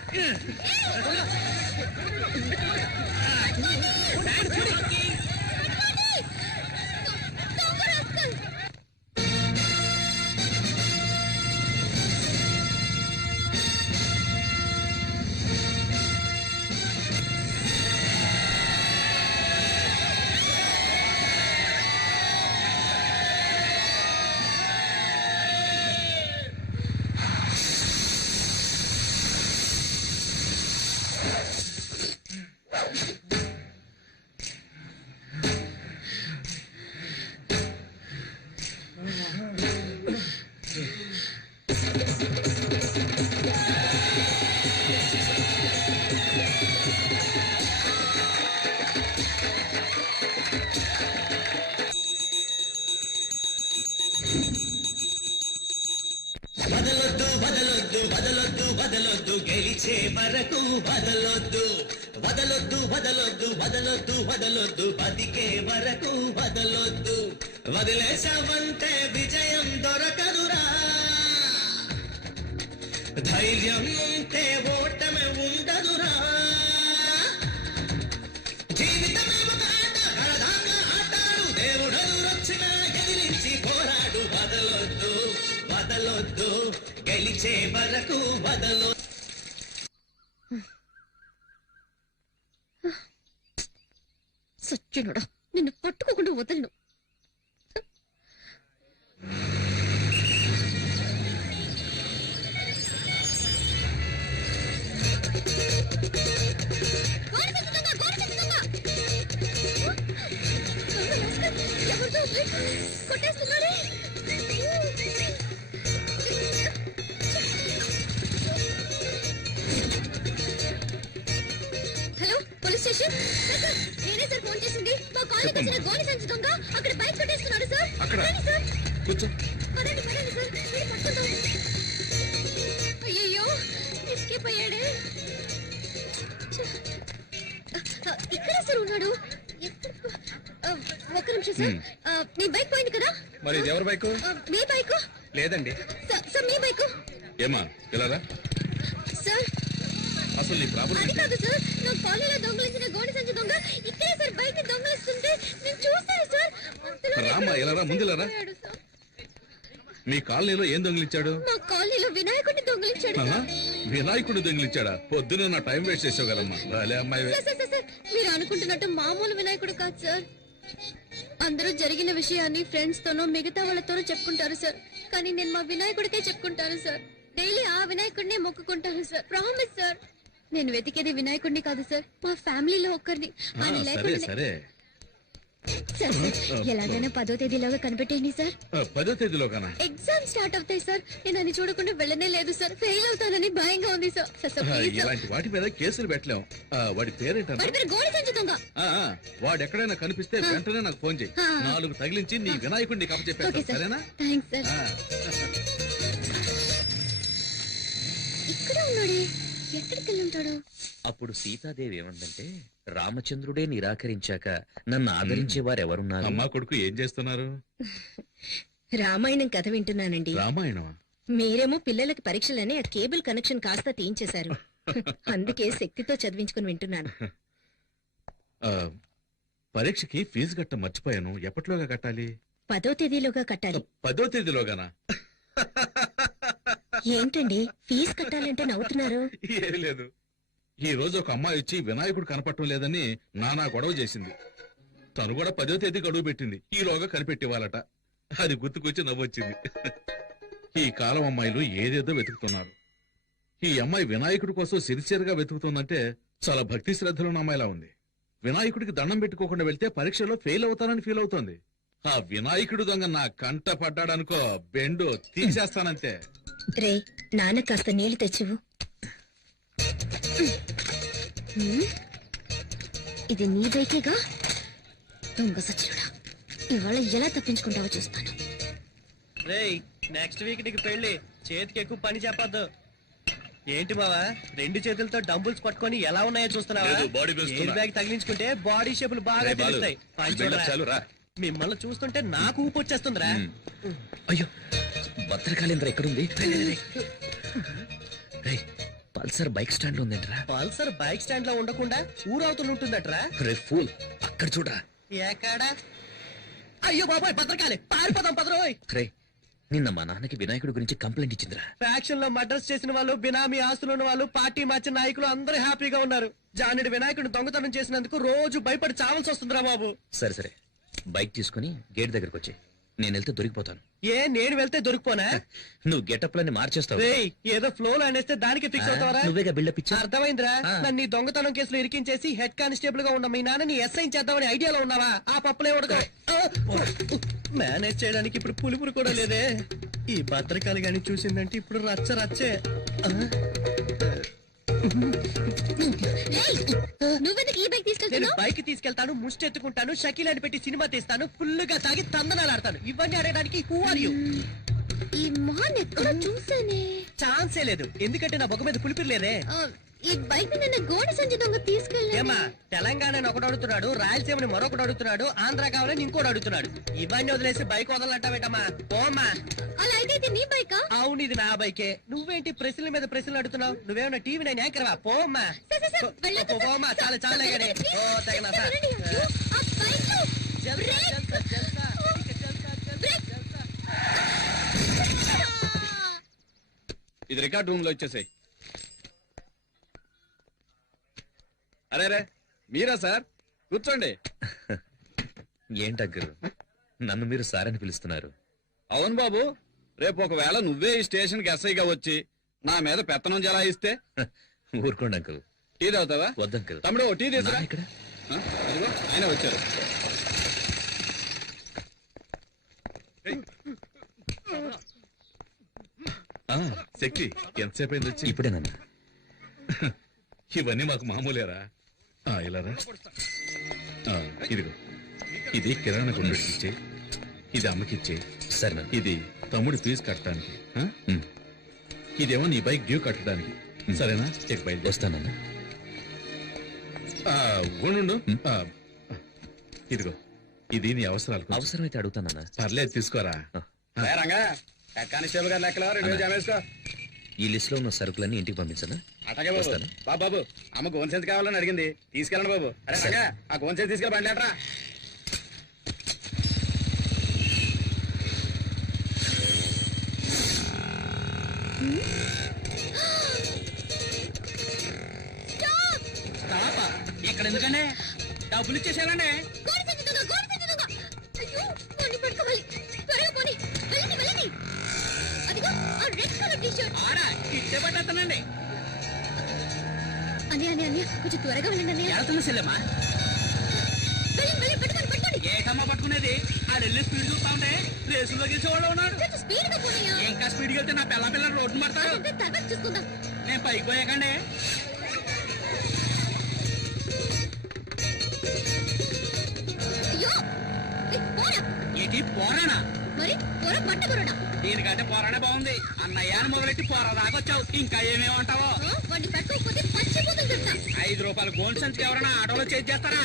వదలొద్దు వదలొద్దు వదలొద్దు వదలొద్దు గెలిచే వరకు వదలొద్దు వదలొద్దు వదలొద్దు వదలొద్దు వదలొద్దు బతికే వరకు వదలొద్దు వదిలేసావంటే విజయం దొరకదురా ధైర్యం ఉంటే ఓటమి ఉండదురా జీవితమే ఒక ఆట హరదాగా ఆటాడు దేవుడొచ్చినా ఎదిరించి పోరాడు వదలొద్దు వదలొద్దు గెలిచే వరకు వదలొద్దు సత్యనుడా, నిన్ను పట్టుకోకుండా వదలను. ఎవరిదో కొట్టేస్తున్నాడే. Hello police station. సార్, నేనే సార్ ఫోన్ చేసింది. మా కాలనీకి వచ్చిన గోని సంచి దొంగ అక్కడ బైక్ కొట్టేసుకున్నాడు సార్. అక్కడ? రండి సార్. కూర్చో. పదండి పదండి సార్, నేను పట్టుకుంటాం. అయ్యయ్యో, ఎస్కేప్ అయ్యాడే. ఇక్కడే సార్ ఉన్నాడు. ఒక్క నిమిషం సార్. మీ బైక్ పోయింది కదా? మరి ఇది ఎవరి బైకు? మీ బైక్ లేదండి. సార్, మీ బైక్. ఏమా ఇలా సార్, అసలు నీ ప్రాబ్లం అది కాదు సార్. నా కాలనీలో దొంగలించిన గోడి సంచి దొంగ ఇక్కడే సార్ బైక్ దొంగలిస్తుంటే నేను చూస్తాను సార్. అంతలోనే రామ్మా, ఇలా రా, ముందు ఇలా రా. పోయాడు సార్. మీ కాలనీలో ఏం దొంగిలించాడు? మా కాలనీలో వినాయకుడిని దొంగలించాడు ఆహా, సార్. వినాయకుడు దొంగిలించాడా? పొద్దున నా టైం వేస్ట్ చేసావు కదమ్మా. రాలే అమ్మాయి. సార్, సార్, సార్, సార్, మీరు అనుకుంటున్నట్టు మామూలు వినాయకుడు కాదు సార్. అందరూ జరిగిన విషయాన్ని ఫ్రెండ్స్ తోనో మిగతా వాళ్ళతోనో చెప్పుకుంటారు సార్. కానీ నేను మా వినాయకుడికే చెప్పుకుంటాను సార్. డైలీ ఆ వినాయకుడినే మొక్కుకుంటాను సార్. Promise sir. నేను వెతికేది వినాయకుడిని కాదు సార్, మా ఫ్యామిలీలో ఒక్కరిని. ఆయన సరే లేకుండా సరే. సార్, సార్, ఎలాగైనా 10వ తేదీలోగా కనిపెట్టేయండి సార్. 10వ తేదీలోగానా? ఎగ్జామ్ స్టార్ట్ అవుతాయి సార్. నేను అని చూడకుండా వెళ్ళనే లేదు సార్. ఫెయిల్ అవుతానని భయంగా ఉంది sir. Sir, sir, please sir. ఇలాంటి వాటి మీద కేసులు పెట్టలేం. వాడి పేరేంటన్నా? వాడి పేరు గోడి సంచి దొంగ. వాడు ఎక్కడైనా కనిపిస్తే వెంటనే నాకు ఫోన్ చేయి. 4 తగిలించి నీ వినాయకుడిని ఓకే కప్పచెప్పేస్తా. సార్, సరేనా? Thanks sir. ఆ. ఇక్కడ ఉన్నాడే, ఎక్కడికి వెళ్ళి ఉంటాడు? అప్పుడు సీతాదేవి ఏమందంటే, రామచంద్రుడే నిరాకరించాక నన్ను ఆదరించే వారెవరున్నారు? అమ్మా కొడుకు ఏం చేస్తున్నారు? రామాయణం కథ వింటున్నానండి. రామాయణమా? మీరేమో పిల్లలకి పరీక్షలని ఆ కేబుల్ కనెక్షన్ కాస్త తీయించేశారు. అందుకే శక్తితో చదివించుకుని వింటున్నాను. ఆ, పరీక్షకి ఫీజు కట్ట మర్చిపోయాను. ఎప్పటిలోగా కట్టాలి? 10వ తేదీలోగా కట్టాలి. 10వ తేదీలోగానా? ఏంటండి ఫీజు కట్టాలంటే నవ్వుతున్నారు? ఏం లేదు. ఈ రోజు ఒక అమ్మాయి వచ్చి వినాయకుడు కనపడటం లేదని నానా గొడవ చేసింది. తను కూడా 10వ తేదీ గడువు పెట్టింది. ఈలోగా కనిపెట్టివ్వాలట. అది గుర్తుకొచ్చి నవ్వొచ్చింది. ఈ కాలం అమ్మాయిలు ఏదేదో వెతుకుతున్నారు. ఈ అమ్మాయి వినాయకుడి కోసం సిరిసియర్గా వెతుకుతుందంటే చాలా భక్తి శ్రద్ధలున్న అమ్మాయిలా ఉంది. వినాయకుడికి దండం పెట్టుకోకుండా వెళ్తే పరీక్షలో ఫెయిల్ అవుతానని ఫీల్ అవుతోంది. ఆ వినాయకుడు దొంగ నా కంట పడ్డాడనుకో, బెండు తీసేస్తానంతే. రే, నాన్న కాస్త నీళ్లు తెచ్చివు. ఇది నీ బైకేగా? దొంగ సచ్చినుడా, ఇవాళ ఎలా తప్పించుకుంటావో చూస్తాను. రేయ్, నెక్స్ట్ వీక్ నీకు పెళ్లి. చేతికి ఎక్కువ పని చెప్పొద్దు. ఏంటి బావా, 2 చేతులతో డంబుల్స్ పట్టుకొని ఎలా ఉన్నాయో చూస్తున్నావా? లేదు, బాడీ పెంచుతున్నా. ఎయిర్ బ్యాగ్ తగిలించుకుంటే బాడీ షేపులు బాగా రేయ్ బాలు, తెలుస్తాయి. పని ఈ బిల్డప్ చూడరా. చాలు రా. మిమ్మల్ని చూస్తుంటే నాకు ఊపు వచ్చేస్తుందిరా. అయ్యో, భద్రకాళేంద్ర ఎక్కడుంది? రేయ్, పల్సర్ బైక్ స్టాండ్ లో ఉందేంట్రా? పల్సర్ బైక్ స్టాండ్ లో ఉండకుండా ఊరవుతూ ఉంటుందట్రా. రే ఫూల్, అక్కడ చూడరా. ఎక్కడా? అయ్యో బాబాయ్, భద్రకాళి, పారిపోదాం పదరోయ్. రే, నిన్న మా నాన్నకి వినాయకుడి గురించి కంప్లైంట్ ఇచ్చిందిరా. ఫ్యాక్షన్ లో మర్డర్స్ చేసిన వాళ్ళు, బినామీ ఆస్తులు ఉన్న వాళ్ళు, పార్టీ మార్చిన నాయకులు అందరూ హ్యాపీగా ఉన్నారు. జానుడి వినాయకుడిని దొంగతనం చేసినందుకు రోజు భయపడి చావాల్సి వస్తుందిరా బాబు. సరే సరే, బైక్ తీసుకుని గేట్ దగ్గరకు వచ్చి, నేను వెళ్తే దొరికిపోతాను. ఏ, నేను వెళ్తే దొరికిపోనా? నువ్వు గెటప్లని మార్చేస్తావు. రేయ్, ఏదో ఫ్లో లో అనేస్తే దానికి ఫిక్స్ అవుతావరా? నువ్వేగా బిల్డప్ ఇచ్చా. అర్థమైందిరా. ఆ. నన్ను ఈ దొంగతనం కేసులో ఇరికించేసి హెడ్ కానిస్టేబుల్ గా ఉన్న మీ నాన్నని ఎస్ఐ చేద్దామని ఐడియాలో ఉన్నావా? ఆ పప్పులే ఉడక. మేనేజ్ చేయడానికి ఇప్పుడు పులుపురు కూడా లేదే. ఈ భద్రకాలి గాని చూసిందంటే ఇప్పుడు రచ్చ రచ్చే. నువ్వెందుకు ఈ బైక్ నేను తీసుకెళ్తున్నావు? బైక్ తీసుకెళ్తాను, ముష్టి ఎత్తుకుంటాను, షకీలాని పెట్టి సినిమా తీస్తాను, ఫుల్ గా తాగి తందనాలు ఆడతాను. ఇవన్నీ ఆడడానికి హూ ఆర్ యూ? ఈ మొహన్ ఎక్కడ చూసానే? ఛాన్సే లేదు, ఎందుకంటే నా బొక్క మీద పులిపిరి లేదే. ఈ బైక్ నిన్న గోడి సంచి దొంగ తీసుకెళ్ళి. ఏమా, తెలంగాణని ఒకడు అడుగుతున్నాడు, రాయలసీమని మరొకడు అడుగుతున్నాడు, ఆంధ్ర కావాలని ఇంకోటి అడుగుతున్నాడు. ఇవన్నీ వదిలేసి బైక్ వదలంటావేటమ్మా? పోమ్మా. అలా అయితే ఇది నీ బైకా? అవును, ఇది నా బైకే. నువ్వేంటి ప్రశ్నల మీద ప్రశ్నలు అడుగుతున్నావు? నువ్వేమన్నా టీవీ నైన్ యాంకర్వా? పోమ్మా. సార్, సార్, సార్, వెళ్ళొద్దు సార్. పోమ్మా, చాలా చాలా వెళ్ళండి, గడే. please. ఓ తగిన వెళ్ళండి, అయ్యో, ఆ బైక్. జల్సా బ్రేక్. జల్సా జల్సా ఇక జల్సా జల్సా జల్సా. ఇది రికార్డ్ రూమ్ లో ఇచ్చేసాయి. అరే రే, మీరా సార్? కూర్చోండి. ఏంటగ్గరు, నన్ను మీరు సార్ అని పిలుస్తున్నారు? అవును బాబు, రేపు ఒకవేళ నువ్వే ఈ స్టేషన్ కి ఎస్ఐగా వచ్చి నా మీద పెత్తనం జలాయిస్తే? ఊరుకోండి అంకుల్. టీ తాగుతావా? వద్దంకుల్. తమ్ముడు, టీ తీసురా. నాన్న ఇక్కడ? అదిగో ఆయన వచ్చారు. ఆ, శక్తి ఎంతసేపు అయింది వచ్చి ఇప్పుడేనన్నా. ఇవన్నీ మాకు మామూలేరా ఇలా రా. ఇదిగో ఇది కిరాణా కొనుగోలుకి ఇచ్చే, ఇది అమ్మకిచ్చే, సరేనా? ఇది తమ్ముడి ఫీజు కట్టడానికి, ఇదేమో నీ బైక్ డ్యూ కట్టడానికి. సరేనా? చెక్ బయలు వస్తానన్నా. ఉండు. ఇదిగో ఇది నీ అవసరాలకు. అవసరమైతే అడుగుతానన్నా. పర్లేదు తీసుకోరా. రంగా హెడ్ కానిస్టేబుల్ గారు లెక్కలో 2 జమ వేసుకో. ఈ లిస్ట్ లో ఉన్న సరుకులన్నీ ఇంటికి పంపించనా? అట్లాగే బాబు. వస్తాను. బాబు అమ్మ గోన్ సెన్స్ కావాలని అడిగింది, తీసుకెళ్ళండి బాబు. అరే రంగా ఆ గోన్ సెన్స్ తీసుకెళ్ళి బండి లేటరా. రాపా, ఇక్కడ ఎందుకండి డబ్బులు ఇచ్చేసానండి. అయ్యో, పోనీ పట్టుకోవాలి. త్వరగా పోనీ. వెళ్ళండి, వెళ్ళండి. అదిగో ఆ రెడ్ కలర్ టీ-షర్ట్. ఆరా ఇచ్చే పట్టేస్తానండి. అన్నయ్య కొంచెం త్వరగా వెళ్ళండి అన్నయ్య. వెళ్తున్న సెల్లమ్మా. వెళ్ళండి, పట్టుకోండి. ఏటమ్మా పట్టుకునేది? ఆ వెళ్ళి స్పీడ్ చూస్తా ఉంటే రేసులో గెలిచేవాళ్ళు ఉన్నాడు. కొంచెం స్పీడ్గా పోనయ్యా. ఇంకా స్పీడ్కి వెళ్తే నా పిల్ల రోడ్డు మారుతారు. అదంతా తర్వాత చూసుకుందాం. నేను పైకి పోయాకండి. అయ్యో, పోరా. ఏంటి పోరానా? మరి పోరా పట్టకురడా. దీనికంటే పోరాడే బాగుంది. అన్నయ్య అని మొదలెట్టి పోరా దాకొచ్చావు. ఇంకా ఏమేమంటావో. వాడిని పట్టుకోకపోతే పచ్చిపోతుంది చెప్తా. 5 రూపాయలు గోల్డ్ సంచికి ఎవరైనా ఆటోలో చేసి చేస్తారా?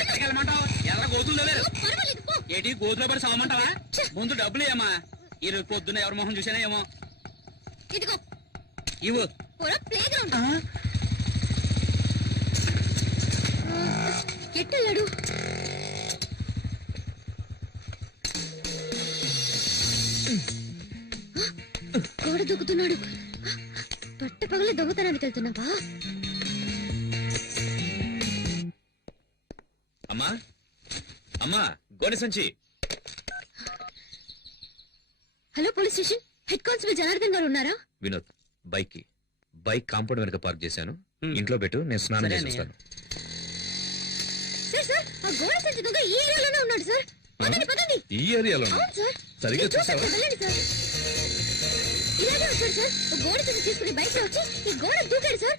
ఎక్కడికి వెళ్ళమంటావు? ఎల్ల గోతుల్లో లేరు. పర్వాలేదు పో. ఏంటి గోతులో పడి సావమంటావా? ముందు డబ్బులు ఏమా? ఈరోజు పొద్దున్న ఎవరి మొహం చూసానా ఏమో. ఇదిగో ఇవ్వు. పోరా ప్లే గ్రౌండ్. ఎట్టెళ్ళాడు? గోడ దూకుతున్నాడు. పట్ట పగల దొంగతనానికి వెళ్తున్నావా? అమ్మా, అమ్మా, గోనె సంచి. Hello police station, head constable Janardhan గారు ఉన్నారా? వినోద్, బైక్ కాంపౌండ్ వెనక పార్క్ చేశాను. ఇంట్లో పెట్టు, నేను స్నానం సరే చేసి అన్నయ్య. వస్తాను. సార్ ఆ గోడ సంచి దొంగ ఈ ఏరియాలోనే ఉన్నాడు సార్. పదండి. ఈ ఏరియాలో అవును సార్. సరిగ్గా మీరు చూసారా? చూసావా? వెళ్ళండి సార్. ఇలాగే వచ్చాడు సార్. ఓ గోడ సంచి తీసుకుని బైక్ లో వచ్చి ఈ గోడ దూకాడు సార్.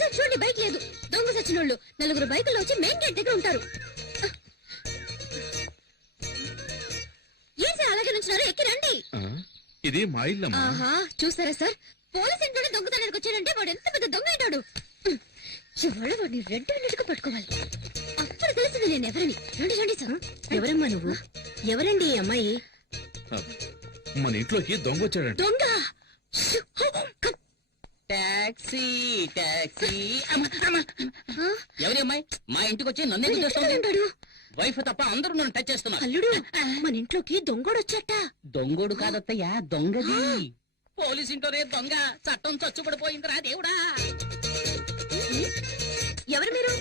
సార్ చూడండి, బైక్ లేదు. దొంగ సచ్చినోళ్ళు 4 బైకుల్లో వచ్చి మెయిన్ గేట్ దగ్గర ఉంటారు. ఏం సార్ అలాగే నుంచున్నారు? ఎక్కి రండి. ఇది మా ఇల్లమ్మా. ఆహా, చూస్తారా సార్, పోలీస్ ఇంట్లోనే దొంగతనానికి వచ్చాడంటే వాడు ఎంత పెద్ద దొంగ అయినాడు. ఇవాళ వాడిని రెడ్ హ్యాండెడ్గా పట్టుకోవాలి. అప్పుడు తెలిసింది నేను ఎవరని. రండి సార్. ఎవరమ్మా నువ్వు? ఎవరండి ఈ అమ్మాయి? మన ఇంట్లోకి దొంగ వచ్చాడంట. దొంగ. Taxi taxi. ఎవరి అమ్మాయి మా ఇంటికి వచ్చి నన్ను ఎందుకు ఎక్కడ చూస్తుంది? ఉన్నాడు? వైఫ్ తప్ప అందరూ నన్ను టచ్ చేస్తున్నారు. అల్లుడు, మన ఇంట్లోకి దొంగోడొచ్చట. దొంగోడు కాదత్తయ్యా, దొంగది. పోలీస్ ఇంట్లోనే దొంగ. చట్టం చచ్చుపడిపోయిందిరా దేవుడా. ఎవరు మీరు?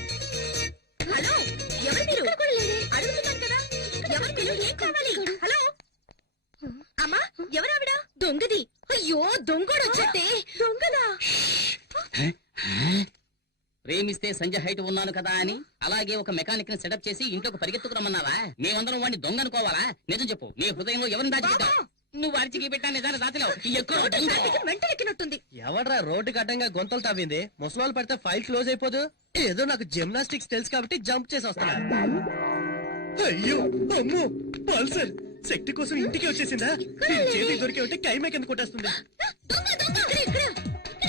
హలో, ఎవరు మీరు? అడుగుతున్నాను కదా, ఎవరు మీరు? ఏం కావాలి? హలో అమ్మా, ఎవరావిడ? దొంగది. అయ్యో, దొంగోడొచ్చట్టే. దొంగలా? ప్రేమిస్తే సంజయ్ హైట్ ఉన్నాను కదా అని అలాగే ఒక మెకానిక్ ని సెటప్ చేసి ఇంట్లోకి పరిగెత్తుకురమ్మన్నావా? మేమందరం వాడిని దొంగ అనుకోవాలా? నిజం చెప్పు, నీ హృదయంలో ఎవరిని దాచిపెట్టావు? నువ్వు అరిచికి పెట్టా నిజాన్ని దాచలేవు. ఎక్కడో దొంగ. వెంటెక్కినట్టుంది. ఎవడ్రా రోడ్డుకి అడ్డంగా గొంతలు తవ్వింది? ముసలాలు పడితే ఫైల్ క్లోజ్ అయిపోదు. ఏదో నాకు జిమ్నాస్టిక్స్ తెలుసు కాబట్టి జంప్ చేసి వస్తున్నా. అయ్యో అమ్మో, పల్సర్ శక్తి కోసం ఇంటికి వచ్చేసిందా? దీని చేతికి దొరికి ఉంటే కైమే కింద కొట్టేస్తుంది. ఇక్కడ.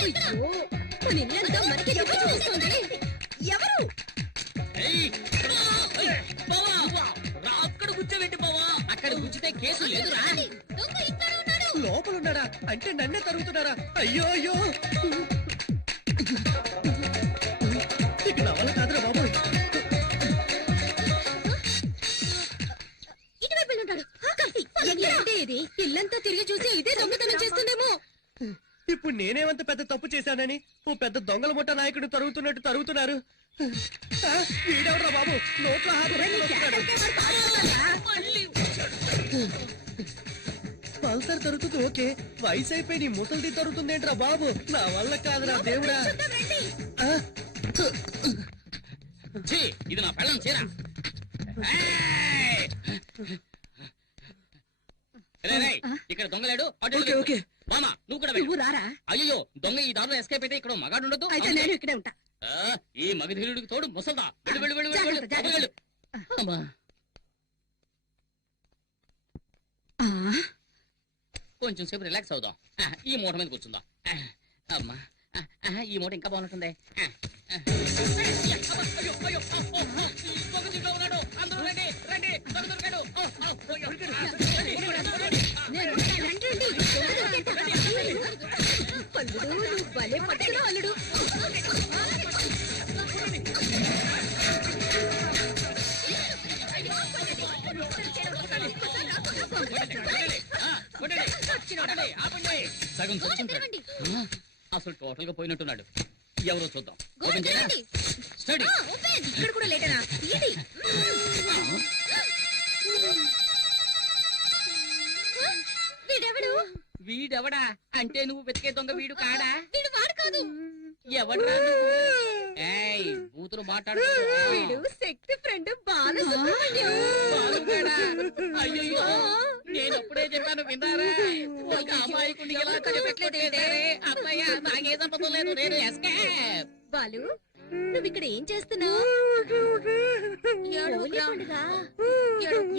అయ్యో, మన ఇల్లంతా మనకి దొంగ చూపిస్తోంది. ఎవరు? ఏయ్, ఏయ్, బావా, రా, అక్కడ కూర్చోబెట్టి బావా. అక్కడ కూర్చుంటే కేసు లేదురా. దొంగ ఇక్కడ ఉన్నాడు. లోపల ఉన్నాడా? అంటే నన్నే తరుగుతున్నారా? అయ్యో అయ్యో, ఇక నా వల్ల కాదురా బాబు. ఇటువైపు వెళ్ళుంటాడు. ఏంటి ఇది? ఇల్లంతా తిరిగి చూసి ఇదే దొంగతనం చేస్తుందేమో. ఇప్పుడు నేనేమంత పెద్ద తప్పు చేశానని ఓ పెద్ద దొంగల ముఠ నాయకుడు తరుగుతున్నట్టు తరుగుతున్నారు. వీడెవడ్రా బాబు, నోట్లో హాత పెట్టుకుంటున్నాడు. పల్సర్ దొరుకుతుంది ఓకే, వయసు అయిపోయి నీ ముసలిది దొరుకుతుందేంట్రా బాబు, నా వల్ల కాదురా దేవుడా. ఆ, ఛీ, ఇది నా పెళ్ళం చీర. ఇక్కడ దొంగలేడు. Okay, okay. మామా నువ్వు కూడా నువ్వు రారా. అయ్యో దొంగ ఈ దారిలో ఎస్కేప్ అయితే ఇక్కడ మగాడు ఉండదు. అయితే నేను ఇక్కడే ఉంటా. ఈ మగధీరుడికి తోడు ముసల్దా. వెళ్ళు వెళ్ళు వెళ్ళు వెళ్ళు, వెళ్ళు. జాగ్రత్త, వెళ్ళు. అమ్మా. ఆ, కొంచెం సేపు రిలాక్స్ అవుదాం. ఈ మూట మీద కూర్చుందాం. అమ్మా ఈ మూట ఇంకా బాగుంటుంది. అల్లుడు నువ్వు భలే పట్టుకున్నావు అల్లుడు. సగం చచ్చుంటాడు. అసలు టోటల్ గా పోయినట్టున్నాడు. ఎవరో చూద్దాం. ఓపెన్ చేయరా? స్టడీ. ఇక్కడ కూడా లేటనా? ఏంటి? వీడెవడు? వీడెవడా అంటే నువ్వు వెతికే దొంగ వీడు కాడా? వీడు వాడు కాదు. ఎవడ్రా నువ్వు? ఏయ్ బూతులు మాట్లాడు. వీడు శక్తి ఫ్రెండ్ బాలసుబ్రహ్మణ్యం. బాలుగాడా? అయ్యయ్యో, నేను అప్పుడే చెప్పాను విన్నారా? ఒక అమాయకుడిని ఎలా కనిపెట్టలేదే? అమ్మయ్య నాకే సంపద లేదు. నేను ఎస్కేప్. బాలు నువ్వు ఇక్కడ ఏం చేస్తున్నావు?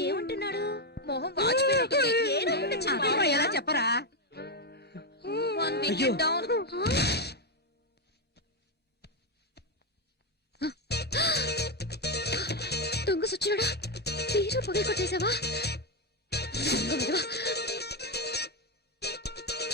ఏమంటున్నాడు? మొహం వాచిపోయినట్టుంది. ఏమంటే అదేమో ఎలా చెప్పరా. అయ్యో. దొంగ సచ్చినాడా? తీరు పొగ కొట్టేశావా?